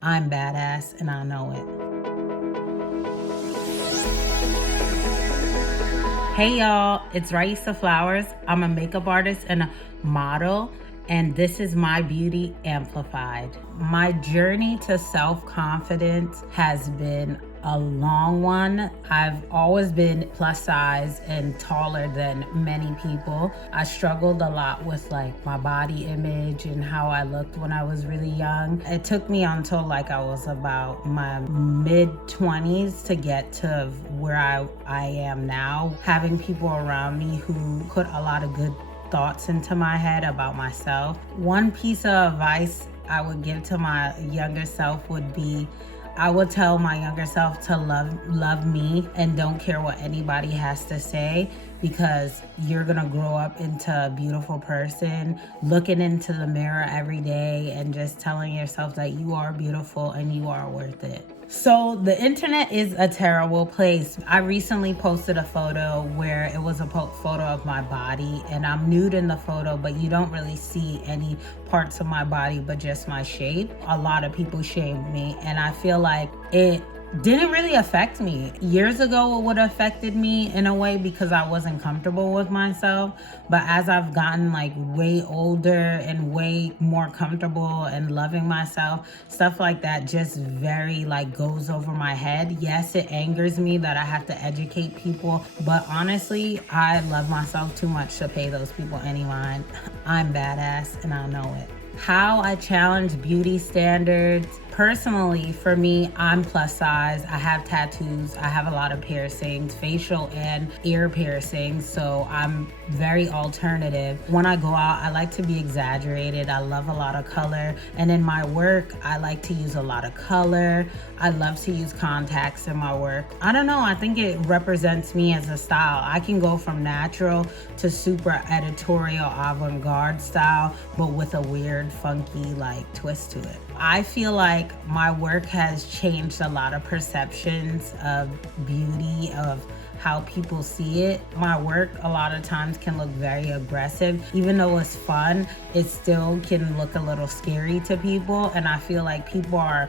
I'm badass and I know it. Hey y'all, it's Raisa Flowers. I'm a makeup artist and a model, and this is my beauty amplified. My journey to self-confidence has been a long one. I've always been plus size and taller than many people. I struggled a lot with like my body image and how I looked when I was really young. It took me until like I was about my mid 20s to get to where I am now, having people around me who put a lot of good thoughts into my head about myself. One piece of advice I would give to my younger self would be, I would tell my younger self to love me and don't care what anybody has to say, because you're gonna grow up into a beautiful person, looking into the mirror every day and just telling yourself that you are beautiful and you are worth it. So the internet is a terrible place. I recently posted a photo where it was a photo of my body, and I'm nude in the photo, but you don't really see any parts of my body but just my shape. A lot of people shamed me, and I feel like it didn't really affect me. Years ago, it would have affected me in a way because I wasn't comfortable with myself. But as I've gotten like way older and way more comfortable and loving myself, stuff like that just very like goes over my head. Yes, it angers me that I have to educate people, but honestly, I love myself too much to pay those people any mind. I'm badass and I know it. How I challenge beauty standards. Personally, for me, I'm plus size. I have tattoos. I have a lot of piercings, facial and ear piercings. So I'm very alternative. When I go out, I like to be exaggerated. I love a lot of color. And in my work, I like to use a lot of color. I love to use contacts in my work. I don't know. I think it represents me as a style. I can go from natural to super editorial avant-garde style, but with a weird, funky like twist to it. I feel like my work has changed a lot of perceptions of beauty, of how people see it. My work a lot of times can look very aggressive. Even though it's fun, it still can look a little scary to people. And I feel like people are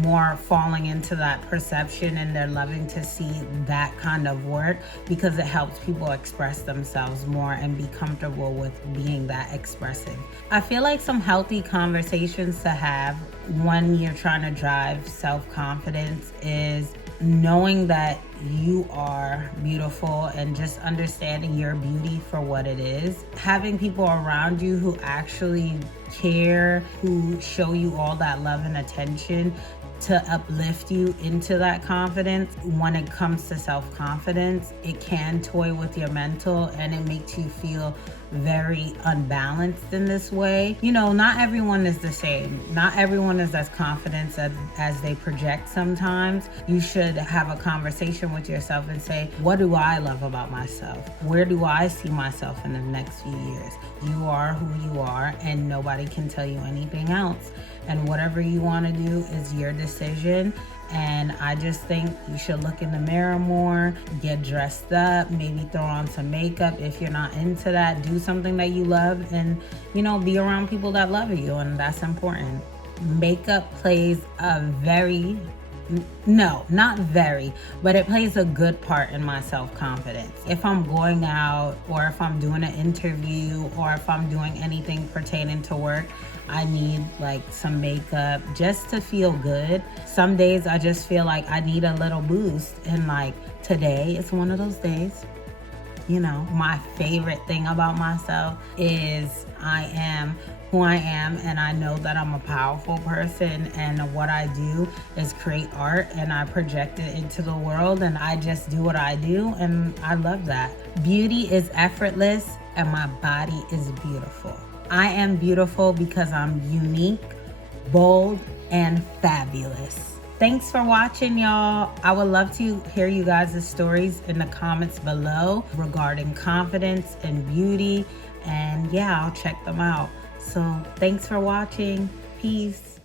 more falling into that perception, and they're loving to see that kind of work because it helps people express themselves more and be comfortable with being that expressive. I feel like some healthy conversations to have when you're trying to drive self-confidence is knowing that you are beautiful and just understanding your beauty for what it is. Having people around you who actually care, who show you all that love and attention to uplift you into that confidence. When it comes to self-confidence, it can toy with your mental and it makes you feel very unbalanced in this way. You know, not everyone is the same. Not everyone is as confident as they project sometimes. You should have a conversation with yourself and say, what do I love about myself? Where do I see myself in the next few years? You are who you are, and nobody can tell you anything else. And whatever you want to do is your decision. And I just think you should look in the mirror more, get dressed up, maybe throw on some makeup. If you're not into that, do something that you love and, you know, be around people that love you, and that's important. Makeup plays a very, no, not very, but it plays a good part in my self-confidence. If I'm going out or if I'm doing an interview or if I'm doing anything pertaining to work, I need like some makeup just to feel good. Some days I just feel like I need a little boost, and like today is one of those days. You know, my favorite thing about myself is I am who I am, and I know that I'm a powerful person, and what I do is create art and I project it into the world, and I just do what I do, and I love that. Beauty is effortless and my body is beautiful. I am beautiful because I'm unique, bold, and fabulous. Thanks for watching, y'all. I would love to hear you guys' stories in the comments below regarding confidence and beauty. And yeah, I'll check them out. So thanks for watching. Peace.